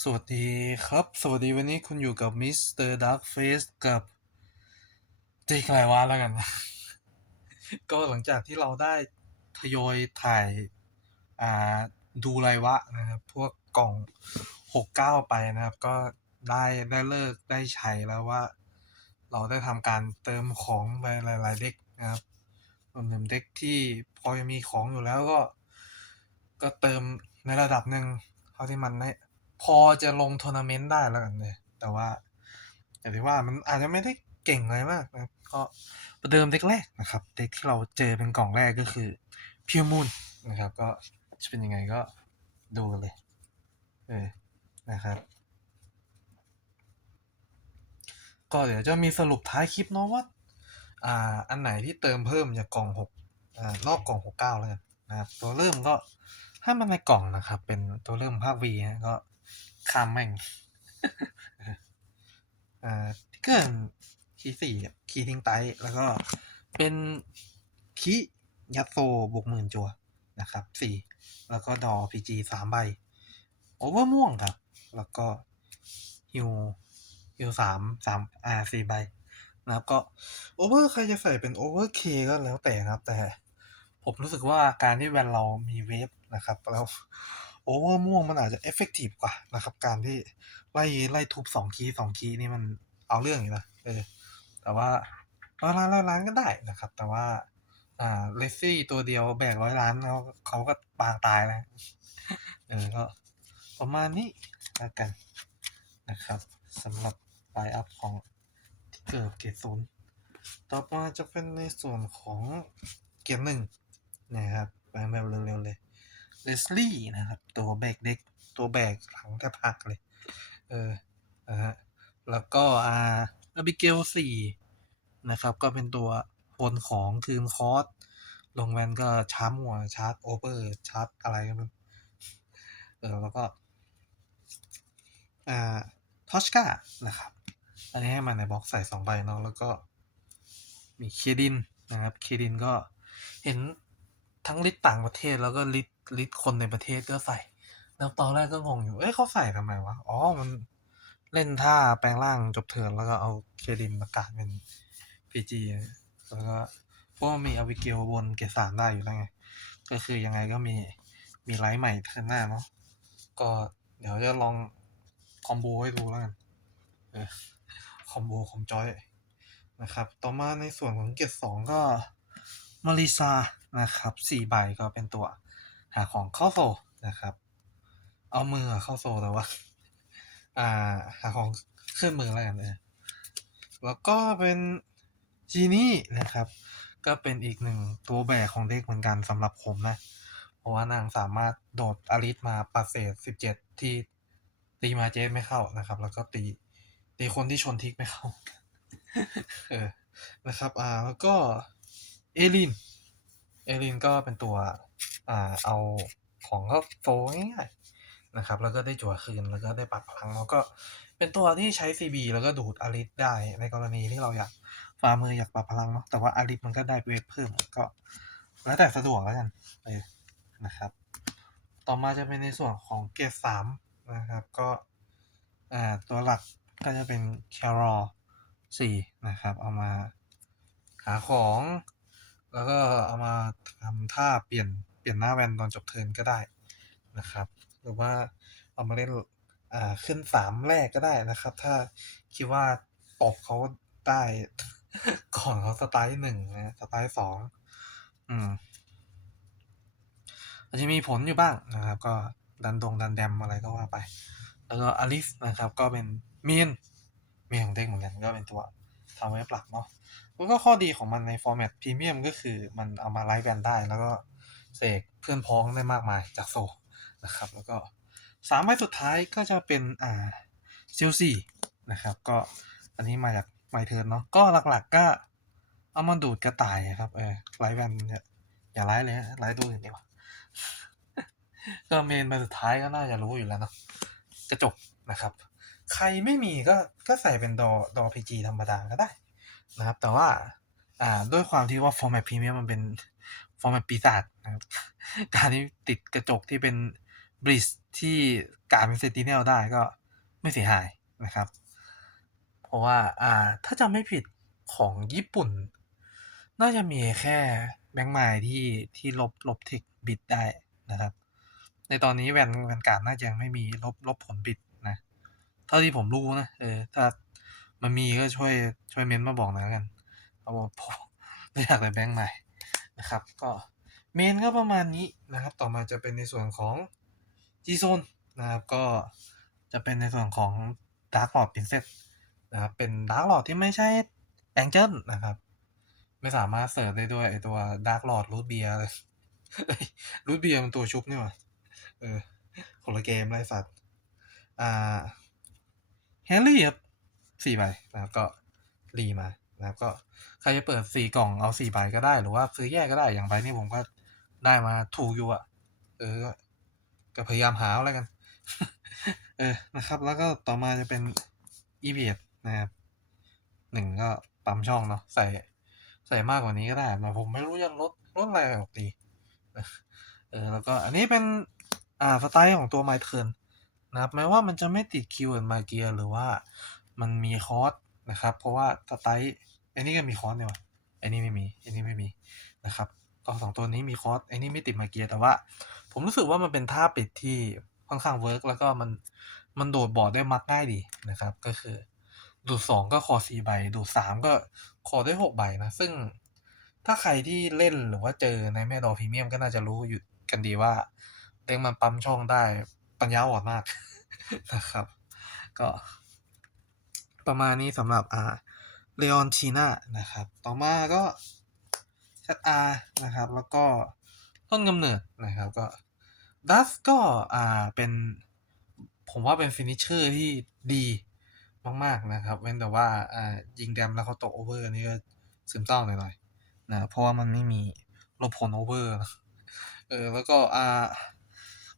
สวัสดีครับ สวัสดีวันนี้คุณอยู่กับมิสเตอร์ดักเฟสกับจคไลวาแล้วกัน ก็หลังจากที่เราได้ทยอยถ่ายอ่าดูไรวะนะครับ พวกกล่องหกเก้าไปนะครับ ก็ได้ได้เลิกได้ใช้แล้วว่า เราได้ทำการเติมของไปหลาย ๆ เด็กนะครับรวมถึงเด็กที่พอจะมีของอยู่แล้วก็ ก็เติมในระดับหนึ่งเท่าที่มันได้ พอจะลงทัวร์นาเมนต์ได้แล้วกันเลยแต่ว่าอย่างที่ว่ามันอาจจะไม่ได้เก่งอะไรมากนะก็ประเดิมเด็กแรกนะครับเด็กที่เราเจอเป็นกล่องแรกก็คือเพียวมูนนะครับ ก็จะเป็นยังไงก็ดูกันเลยเออนะครับ ก็เดี๋ยวจะมีสรุปท้ายคลิปเนาะว่าอ่า อันไหนที่เติมเพิ่มจากกล่องหกอ่านอกกล่องหกเก้าแล้วกันนะครับตัวเริ่มก็ถ้มันในกล่องนะครับ เป็นตัวเริ่มภาควีฮะก็ ข้ามแม่งอ่าที่เกินคีย์สี่คีย์ทิ้งไตแล้วก็เป็นคีย์ยัดโซบวกหมื่นจัวนะครับสี่แล้วก็ดอพีจีสามใบโอเวอร์ม่วงครับ แล้วก็ฮิวฮิวสามสามอ่าสี่ใบนะครับก็โอเวอร์ใครจะใส่เป็นโอเวอร์เคก็แล้วแต่นะครับ แต่ผมรู้สึกว่าการที่แวนเรามีเวฟนะครับ แล้ว โอเวอร์ม่วงมันอาจจะเอฟเฟกตีฟกว่านะครับ การที่ไล่ไล่ทุบสองคีสองคีนี่มันเอาเรื่องอยู่นะเออแต่ว่าร้อยล้านร้อยล้านก็ได้นะครับ แต่ว่า อ่าเลซี่ตัวเดียวแบกร้อยล้านเขาเขาก็ปางตายแล้วเออก็ประมาณนี้แล้วกันนะครับสำหรับไลอัพของที่เกิดเกตศูนย์ต่อมาจะเป็นในส่วนของเกียร์หนึ่งนะครับไปแบบเร็วๆเลย เลสลี่นะครับ ตัวแบกเด็ก ตัวแบกหลังแทบหักเลย เออนะฮะแล้วก็อาอบิเกลสี่นะครับ ก็เป็นตัวโอนของคืนคอร์สลงแวนก็ชาร์จหัวชาร์จโอเวอร์ชาร์จอะไรกันมันเออแล้วก็อ่าทอชกานะครับ อันนี้ให้มันในบ็อกใส่สองใบเนาะแล้วก็มีเคดินนะครับเคดินก็เห็นทั้งลิสต์ต่างประเทศแล้วก็ลิสต์ ลิสต์คนในประเทศก็ใส่ แล้วตอนแรกก็งงอยู่ เอ้ยเขาใส่ทำไมวะ อ๋อ มันเล่นท่าแปลงร่างจบเทิร์นแล้วก็เอาเคดินประกาศเป็น PG แล้วก็เพราะมีอวิเกลบนเกรดสามได้อยู่แล้วไง ก็คือยังไงก็มีมีไลท์ใหม่เทิร์นหน้าเนาะ ก็เดี๋ยวจะลองคอมโบให้ดูแล้วกันออคอมโบคอมจอยนะครับ ต่อมาในส่วนของเกียรสองก็มาริซานะครับสี่ใบก็เป็นตัว หาของเข้าโซนะครับ เอามือเข้าโซแต่ว่า อ่า หาของขึ้นมือแล้วกันเลยแล้วก็เป็นจีนี่นะครับ ก็เป็นอีกหนึ่งตัวแบกของเด็กเหมือนกันสำหรับผมนะ เพราะว่านางสามารถโดดอลิสมาปัดเศษสิบเจ็ดที่ตีมาเจสไม่เข้านะครับ แล้วก็ตีตีคนที่ชนทิกไม่เข้า เออนะครับ อ่า แล้วก็เอลิน เอลินก็เป็นตัว อ่าเอาของก็โฟง่ายๆนะครับ แล้วก็ได้จั่วคืนแล้วก็ได้ปัดพลังแล้วก็เป็นตัวที่ใช้ CB แล้วก็ดูดอาลิสได้ในกรณีที่เราอยากฟาร์มืออยากปัดพลังเนาะแต่ว่าอาลิสมันก็ได้เวฟเพิ่มก็แล้วแต่สะดวกแล้วกันเออนะครับ ต่อมาจะเป็นในส่วนของเกรดสามนะครับก็อ่าตัวหลักก็จะเป็นแครอสี่นะครับ เอามาหาของ แล้วก็เอามาทำท่าเปลี่ยน เปลี่ยนหน้าแวนตอนจบเทิร์นก็ได้นะครับ หรือว่าเอามาเล่นอ่าขึ้นสามแรกก็ได้นะครับ ถ้าคิดว่าตบเขาได้ก่อนเขาสไตล์หนึ่งนะสไตล์สองอืมอาจจะมีผลอยู่บ้างนะครับ ก็ดันดงดันแดมอะไรก็ว่าไป แล้วก็อลิสนะครับ ก็เป็นเมียนเมียนของเด็กเหมือนกันก็เป็นตัวทำเว็บหลักเนาะแล้วก็ข้อดีของมันในฟอร์แมตพรีเมียมก็คือมันเอามาไลฟ์แบนได้แล้วก็ เสกเพื่อนพ้องได้มากมายจากโซนะครับ แล้วก็สามใบสุดท้ายก็จะเป็นอ่าซิลซี่นะครับก็อันนี้มาจากไมเทิร์นเนาะก็หลักๆก็เอามาดูดกระต่ายครับเออไลฟ์แบนอย่าไลฟ์เลยฮะไลฟ์ดูอื่นดีกว่าก็เมนใบสุดท้ายก็น่าจะรู้อยู่แล้วเนาะกระจกนะครับ ใครไม่มีก็ก็ใส่เป็นดอดอพีจีธรรมดาก็ได้นะครับ แต่ว่าอ่าด้วยความที่ว่าฟอร์แมตพรีเมียมมันเป็น ฟอร์แมตปีศาจนะครับการที่ติดกระจกที่เป็นบริสที่การเป็นเซนติเนลได้ก็ไม่เสียหายนะครับ เพราะว่าอ่าถ้าจำไม่ผิดของญี่ปุ่น น่าจะมีแค่แบงค์ไมล์ที่ที่ลบลบทิกบิตได้นะครับ ในตอนนี้แวนแวนการ์ดน่าจะยังไม่มีลบลบผลบิตนะเท่าที่ผมรู้นะเออถ้ามันมีก็ช่วยช่วยเมนต์มาบอกหน่อยกันเพราะว่าผมไม่อยากได้แบงค์ใหม่ นะครับ ก็เมนก็ประมาณนี้นะครับ ต่อมาจะเป็นในส่วนของ G Zone นะครับก็จะเป็นในส่วนของ Dark Lord Princess นะครับเป็น Dark Lord ที่ไม่ใช่ Angel นะครับ ไม่สามารถเสิร์ฟได้ด้วยไอตัว Dark Lord Root Beer เลยรูทเบียร์มันตัวชุบนี่หว่าเออคนละเกมไรสัตว์อ่าแฮร์รี่ครับสี่ใบนะครับก็รีมา นะครับก็ใครจะเปิดสี่กล่องเอาสี่ใบก็ได้หรือว่าซื้อแยกก็ได้อย่างใบนี้ผมก็ได้มาถูกอยู่อะเออก็พยายามหาเอาแล้วกัน เออนะครับ แล้วก็ต่อมาจะเป็นอีเบียดนะครับหนึ่งก็ปั๊มช่องเนาะใส่ใส่มากกว่านี้ก็ได้แต่ผมไม่รู้จะลดลดอะไรออกดีเออแล้วก็อันนี้เป็นอ่าสไตล์ของตัวไมเทิร์นนะครับแม้ว่ามันจะไม่ติดคิวเอ็นมาเกียหรือว่ามันมีคอร์สนะครับ เพราะว่าสไตล์ อันนี้ก็มีคอร์สเนี่ยวะอันนี้ไม่มี อันนี้ไม่มีนะครับ ก็สองตัวนี้มีคอร์สอันนี้ไม่ติดมาเกียแต่ว่า ผมรู้สึกว่ามันเป็นท่าปิดที่ค่อนข้างเวิร์กแล้วก็มันมันโดดบอร์ดได้มักง่ายดีนะครับ ก็คือดูดสองก็คอสี่ใบ ดูดสามก็คอได้หกใบนะ ซึ่งถ้าใครที่เล่นหรือว่าเจอในแม่ดอพรีเมียมก็น่าจะรู้อยู่กันดีว่าเด็กมันปั๊มช่องได้ปัญญาอ่อนมากนะครับ ก็ประมาณนี้สำหรับอ่า เลออนชีน่านะครับ ต่อมาก็ ZR นะครับ แล้วก็ต้นกำเนิดนะครับก็ดัสก็อ่าเป็นผมว่าเป็นฟินิชเชอร์ที่ดีมาก ๆ นะครับ เว้นแต่ว่าอ่ายิงแดมแล้วเขาตกโอเวอร์นี่ก็ซึมเศร้าหน่อยๆนะเพราะว่ามันไม่มีลบผลโอเวอร์เออแล้วก็อ่า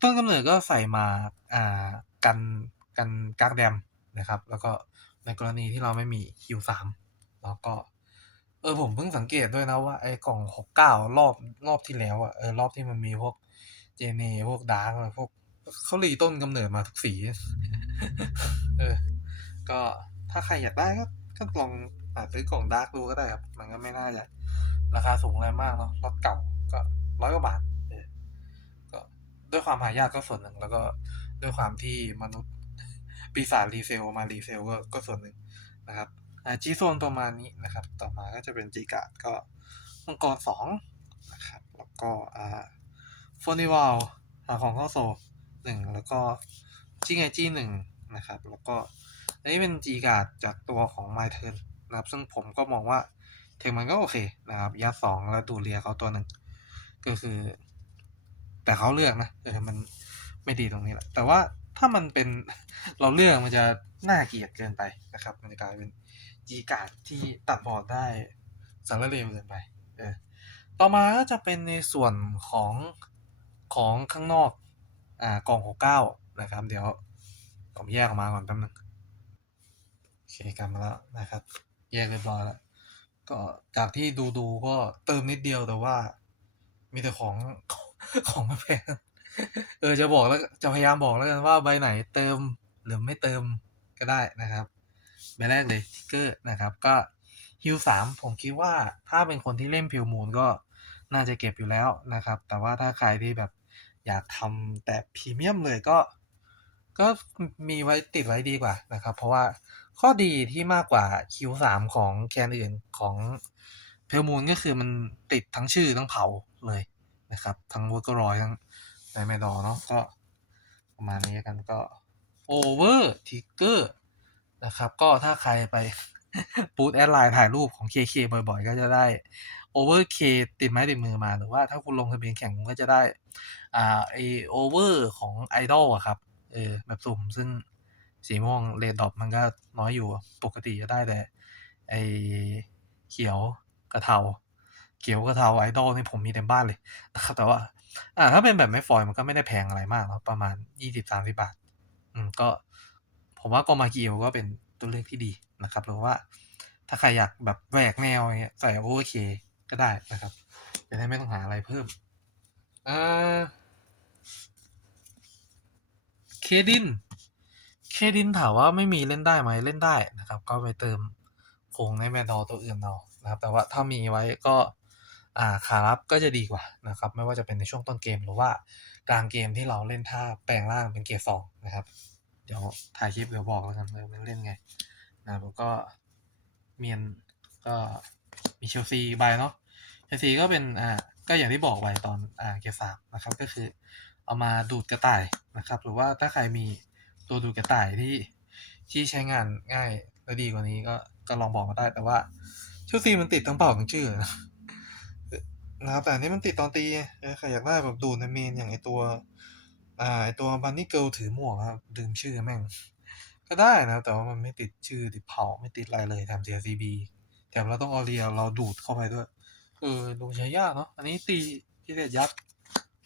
ต้นกำเนิดก็ใส่มาอ่ากันกันกากแดมนะครับ แล้วก็ในกรณีที่เราไม่มีคิวสาม แล้วก็ เออผมเพิ่งสังเกตด้วยนะว่าไอ้กล่องหกเก้ารอบรอบที่แล้วอะเออรอบที่มันมีพวกเจเนพวกดาร์กอะไรพวกเขารีต้นกำเนิดมาทุกสี เออ ก็ถ้าใครอยากได้ก็ก็ลองหาซื้อกล่องดาร์กดูก็ได้ครับ มันก็ไม่น่าจะราคาสูงอะไรมากเนาะรถเก่าก็ร้อยกว่าบาทเออก็ด้วยความหายากก็ส่วนหนึ่ง แล้วก็ด้วยความที่มนุษย์ปีศาจรีเซลมารีเซลก็ก็ส่วนหนึ่งนะครับ จีโซนประมาณนี้นะครับ ต่อมาก็จะเป็นจีกาดก็มังกรสองนะครับ แล้วก็อ่าโฟนิวัลหาของเข้าโซหนึ่งแล้วก็จีไงจีหนึ่งนะครับ แล้วก็อันนี้เป็นจีการ์ดจากตัวของ My Turn นะครับ ซึ่งผมก็มองว่าเทคมันก็โอเคนะครับยัดสองแล้วดูเรียเขาตัวหนึ่งก็คือ แต่เขาเลือกนะเออมันไม่ดีตรงนี้แหละ แต่ว่าถ้ามันเป็นเราเลือกมันจะน่าเกลียดเกินไปนะครับ มันจะกลายเป็น จีการ์ดที่ตัดบอร์ดได้สารเลวเกินไปเออต่อมาก็จะเป็นในส่วนของของข้างนอกอ่ากล่องหกเก้านะครับ เดี๋ยวผมแยกออกมาก่อนแป๊บนึงโอเคกลับมาแล้วนะครับ แยกเรียบร้อยแล้วก็จากที่ดูดูก็เติมนิดเดียวแต่ว่า มีแต่ของของไม่แพงเออจะบอกแล้วจะพยายามบอกแล้วกันว่าใบไหนเติมหรือไม่เติมก็ได้นะครับ ใบแรกเลยทิกเกอร์นะครับก็ฮิวสามผมคิดว่าถ้าเป็นคนที่เล่นพิวมูลก็น่าจะเก็บอยู่แล้วนะครับ แต่ว่าถ้าใครที่แบบอยากทำแต่พรีเมียมเลยก็ ก็มีไว้ติดไว้ดีกว่านะครับ เพราะว่าข้อดีที่มากกว่า Q3 ของแคนอื่นของเพลมูนก็คือมันติดทั้งชื่อทั้งเผาเลยนะครับ ทั้งเวอร์กรอยทั้งไดแมดอเนาะก็ประมาณนี้กันก็โอเวอร์ทิกเกอร์ นะครับ ก็ถ้าใครไปปูดแอดไลน์ถ่ายรูปของ KK บ่อยๆ ก็จะได้โอเวอร์เคติดไม้ติดมือมา หรือว่าถ้าคุณลงทะเบียนแข่งคุณก็จะได้อ่าไอโอเวอร์ของไอดอลอะครับเออแบบสุ่มซึ่งสีม่วงเรดดอปมันก็น้อยอยู่ปกติจะได้แต่ไอเขียวกระเทาเขียวกระเทาไอดอลนี่ผมมีเต็มบ้านเลยนะครับแต่ว่าอ่าถ้าเป็นแบบไม่ฟอยมันก็ไม่ได้แพงอะไรมากเนาะประมาณยี่สิบสามสิบาท อืมก็ ผมว่ากอมากิโอก็เป็นตัวเลือกที่ดีนะครับหรือว่าถ้าใครอยากแบบแหวกแนวอย่างเงี้ยใส่โอเคก็ได้นะครับจะได้ไม่ต้องหาอะไรเพิ่มอ่าเคดินเคดินถามว่าไม่มีเล่นได้ไหมเล่นได้นะครับ ก็ไปเติมโครงในแมดดอตัวอื่นเอานะครับ แต่ว่าถ้ามีไว้ก็อ่าขารับก็จะดีกว่านะครับ ไม่ว่าจะเป็นในช่วงต้นเกมหรือว่ากลางเกมที่เราเล่นท่าแปลงร่างเป็นเกียรดสองนะครับ ดี๋ยวถ่ายคลิปเดี๋ยวบอกแล้วกันเออมันเล่นไงนะแล้วก็เมียนก็มีเชลซีใบเนาะเชลซีก็เป็นอ่าก็อย่างที่บอกไว้ตอนอ่าเกมสามนะครับก็คือเอามาดูดกระต่ายนะครับ หรือว่าถ้าใครมีตัวดูดกระต่ายที่ที่ใช้งานง่ายและดีกว่านี้ก็ก็ลองบอกมาได้แต่ว่าเชลซีมันติดทั้งเป่าทั้งชื่อนะนะครับแต่นี้มันติดตอนตีใครอยากได้แบบดูดในเมนอย่างไอตัว อ่าไอตัวบันนี่เกิลถือหมวกครับลืมชื่อแม่ง ก็ได้นะ แต่ว่ามันไม่ติดชื่อติดเผาไม่ติดอะไรเลยแถม CCB แถมเราต้องเอาเรียเราดูดเข้าไปด้วย เออดูใช้ยากเนาะอันนี้ตีพิเศษยัด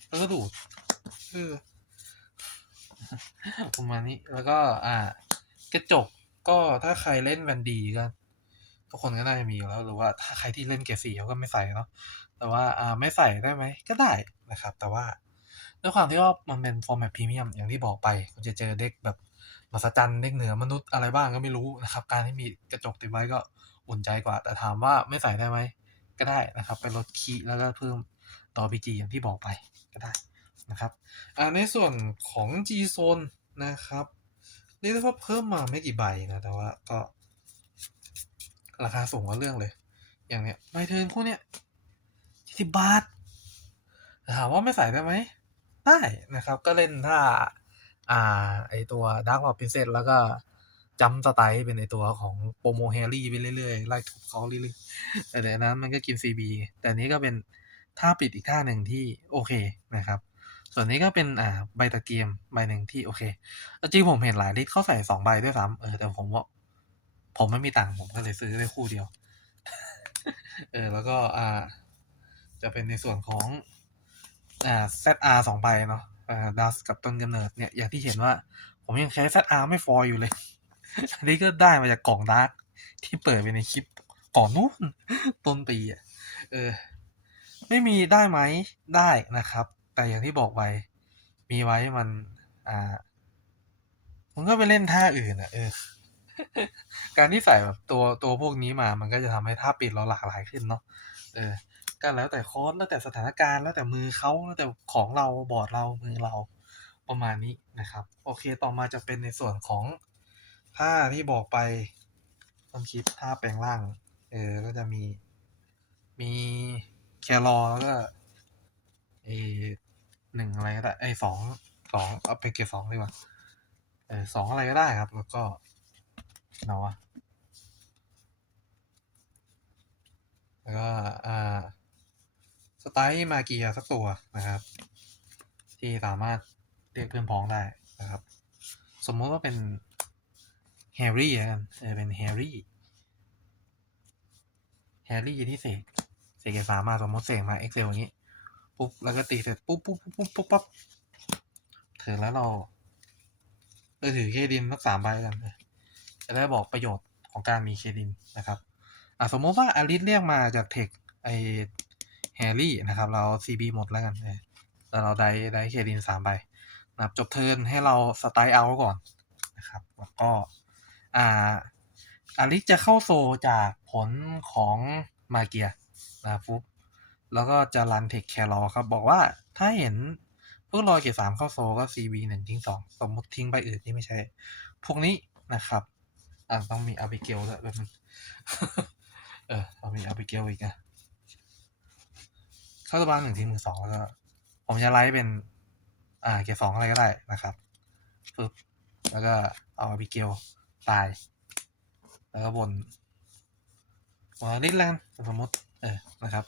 แล้วก็ดูดเออประมาณนี้แล้วก็อ่ากระจกก็ถ้าใครเล่นแวนดีก็ทุกคนก็น่าจะมีแล้ว หรือว่าถ้าใครที่เล่นเกรดสี่เขาก็ไม่ใส่เนาะแต่ว่าอ่าไม่ใส่ได้ไหมก็ได้นะครับ แต่ว่า ด้วยความที่ว่ามันเป็นฟอร์แมตพรีเมียมอย่างที่บอกไปคุณจะเจอเด็กแบบมหัศจรรย์เด็กเหนือมนุษย์อะไรบ้างก็ไม่รู้นะครับ การที่มีกระจกติดไว้ก็อุ่นใจกว่า แต่ถามว่าไม่ใส่ได้ไหมก็ได้นะครับไปลดคีแล้วก็เพิ่มต่อ PG อย่างที่บอกไปก็ได้นะครับในส่วนของ G Zone นะครับเรียกได้ว่าเพิ่มมาไม่กี่ใบนะ แต่ว่าก็ ราคาสูงกว่าเรื่องเลย อย่างเนี้ยใบเทินพวกเนี้ยสิบบาทถามว่าไม่ใส่ได้ไหม ได้นะครับ ก็เล่นถ้า อ่า ไอตัวด a r k ก o อ p พิเศษแล้วก็จัมสไตล์เป็นไอตัวของโปรโมแฮร์รี่ไปเรื่อยๆ ไล่ทุบเขาเรื่อยๆ แต่ในนั้นมันก็กิน CB แต่นี้ก็เป็นท่าปิดอีกท่าหนึ่งที่โอเคนะครับ ส่วนนี้ก็เป็นอ่าใบตะเกียมใบหนึ่งที่โอเคจริงผมเห็นหลายลิตเขาใส่สองใบด้วยซ้ำเออแต่ผมว่าผมไม่มีตังค์ผมก็เลยซื้อได้คู่เดียว เออแล้วก็อ่า จะเป็นในส่วนของ อ่า ZR สองใบเนาะอ่าดัสกับต้นกำเนิดเนี่ยอย่างที่เห็นว่า ผมยังใช้ ZR ไม่ฟอยอยู่เลย อันนี้ก็ได้มาจากกล่องดาร์กที่เปิดไปในคลิปก่อนนู้นต้นปีอะเออ ไม่มีได้ไหมได้นะครับ แต่อย่างที่บอกไปมีไว้มัน อ่ามันก็ไปเล่นท่าอื่นอะเออการที่ใส่แบบตัวตัวพวกนี้มา มันก็จะทำให้ท่าปิดเราหลากหลายขึ้นเนาะ เออ ก็แล้วแต่คอร์สแล้วแต่สถานการณ์แล้วแต่มือเขาแล้วแต่ของเราบอร์ดเรามือเราประมาณนี้นะครับ โอเคต่อมาจะเป็นในส่วนของท่าที่บอกไปต้นคลิปท่าแปลงร่างเออก็จะมีมีแครอแล้วก็เอหนึ่งอะไรก็ได้ไอสองสองเอาไปเก็บสองดีกว่าเออสองอะไรก็ได้ครับ แล้วก็เนาะแล้วก็อ่า สไตล์มาเกียสักตัวนะครับ ที่สามารถเรียกเพื่อนพ้องได้นะครับ สมมติว่าเป็นแฮร์รี่แล้วกันเออเป็นแฮร์รี่แฮร์รี่ที่เสกเสกเอกสารมาสมมติเสกมา Excel อย่างนี้ปุ๊บแล้วก็ตีเสร็จปุ๊บปุ๊บปุ๊บปุ๊บปุ๊บปั๊บถึงแล้วเราเราถือเครดินสักสามใบกันเลยจะได้บอกประโยชน์ของการมีเครดินนะครับอะสมมติว่าอลิสเรียกมาจากเทคไอ แฮร์รี่นะครับ เรา CB หมดแล้วกันเออแล้วเราได้ได้เครดินสามใบนะครับจบเทิร์นให้เราสไตล์เอาก่อนนะครับ แล้วก็อ่าอลิสจะเข้าโซจากผลของมาเกียนะครับปุ๊บแล้วก็จะรันเทคแครอครับ บอกว่าถ้าเห็นพวกรอยเกียร์สามเข้าโซก็ CB หนึ่งทิ้งสองสมมติทิ้งใบอื่นที่ไม่ใช่ พวกนี้นะครับอ่าต้องมีอาบิเกลด้วยแบบเออต้องมีอาบิเกลอีกนะ เข้าตัวบ้านหนึ่งทิ้งมือสองแล้วก็ผมจะไลฟ์เป็น อ่า เกียร์สองอะไรก็ได้นะครับปึ๊บแล้วก็เอาอบิเกลตาย แล้วก็บนบนนิดแล้วกันสมมติ เออ นะครับ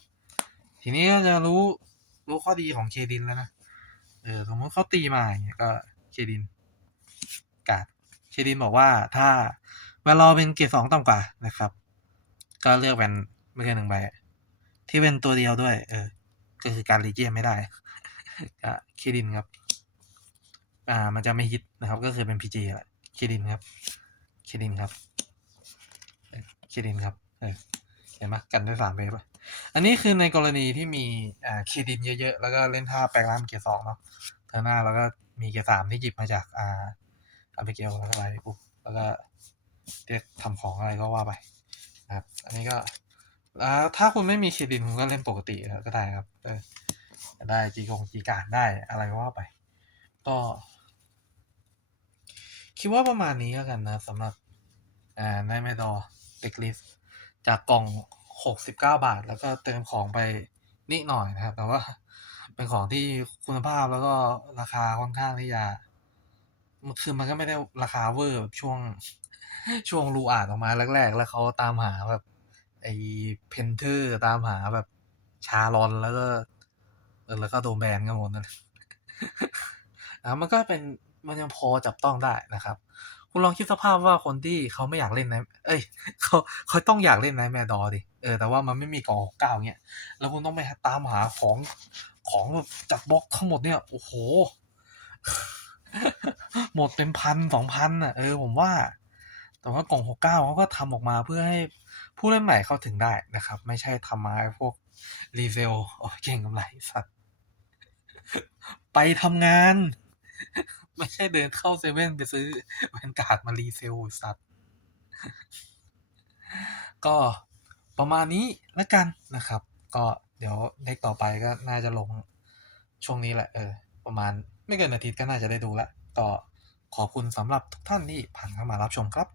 ทีนี้ก็จะรู้รู้ข้อดีของเคดินแล้วนะ เออ สมมติเขาตีมาอย่างเงี้ยก็เคดิน กาดเคดินบอกว่าถ้าเวลาเป็นเกียรดสองต่ำกว่านะครับ ก็เลือกเป็นไม่เกินหนึ่งใบที่เป็นตัวเดียวด้วย เออ ก็คือการรีเจียนไม่ได้ก็เคดินครับ อ่า มันจะไม่ฮิตนะครับ ก็คือเป็นพีจีแหละเคดินครับเคดินครับเคดินครับเออเห็นไหมกันด้วยสามเบฟอันนี้คือในกรณีที่มีอ่าเคดินเยอะๆ แล้วก็เล่นท่าแปลงร่างเกียร์สองเนาะเทอร์นาแล้วก็มีเกียร์สามที่หยิบมาจากอ่าอาเบเกลแล้วก็อะไรปุ๊บแล้วก็เรียกทำของอะไรก็ว่าไปนะครับ อันนี้ก็ อ่าถ้าคุณไม่มีเครดิตคุณก็เล่นปกติก็ได้ครับ เออได้จีกงจีการได้อะไรก็ว่าไป ก็ คิดว่าประมาณนี้แล้วกันนะสำหรับ อ่าในแมดอเด็กลิสจากกล่องหกสิบเก้าบาท แล้วก็เติมของไปนิดหน่อยนะครับ แต่ว่าเป็นของที่คุณภาพแล้วก็ราคาค่อนข้างที่จะมันคือมันก็ไม่ได้ราคาเวอร์แบบช่วงช่วงรูอ่านออกมาแรกๆ แล้วเขาตามหาแบบ ไอเพนเทอร์ตามหาแบบชาลอนแล้วก็เออแล้วก็โดนแบนกันหมดนั่นอ่ามันก็เป็นมันยังพอจับต้องได้นะครับ คุณลองคิดสภาพว่าคนที่เขาไม่อยากเล่นนะเอ้ยเขาเขาต้องอยากเล่นนะแมดดอดิเออแต่ว่ามันไม่มีกองเก้าเงี้ยแล้วคุณต้องไปตามหาของของแบบจัดบล็อกทั้งหมดเนี่ยโอ้โห หมดเป็นพันสองพันอะเออผมว่า แต่ว่ากล่องหกเก้าเขาก็ทำออกมาเพื่อให้ผู้เล่นใหม่เข้าถึงได้นะครับ ไม่ใช่ทำมาให้พวกรีเซลโอเก่งกำไรสัตว์ ไปทำงาน ไม่ใช่เดินเข้าเซเว่นไปซื้อแวนการ์ดมารีเซลสัตว์ ก็ประมาณนี้แล้วกันนะครับ ก็เดี๋ยวเด็กต่อไปก็น่าจะลงช่วงนี้แหละ เออ ประมาณไม่เกินอาทิตย์ก็น่าจะได้ดูละก็ขอบคุณสำหรับทุกท่านที่ผ่านเข้ามารับชมครับ